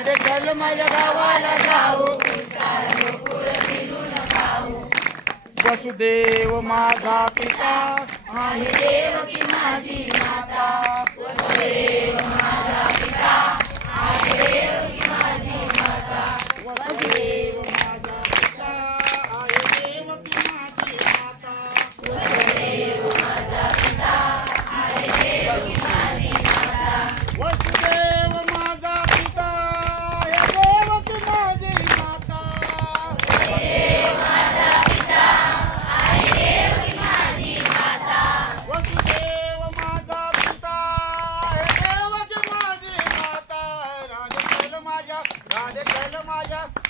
माझ्या चल माझ्या गावाला जाऊ. वसुदेव माझा पिता. आई देव की माझी माता.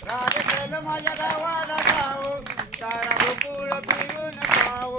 राग माझ्या गावाला गाव सारा गोकुळ पिऊन खाऊ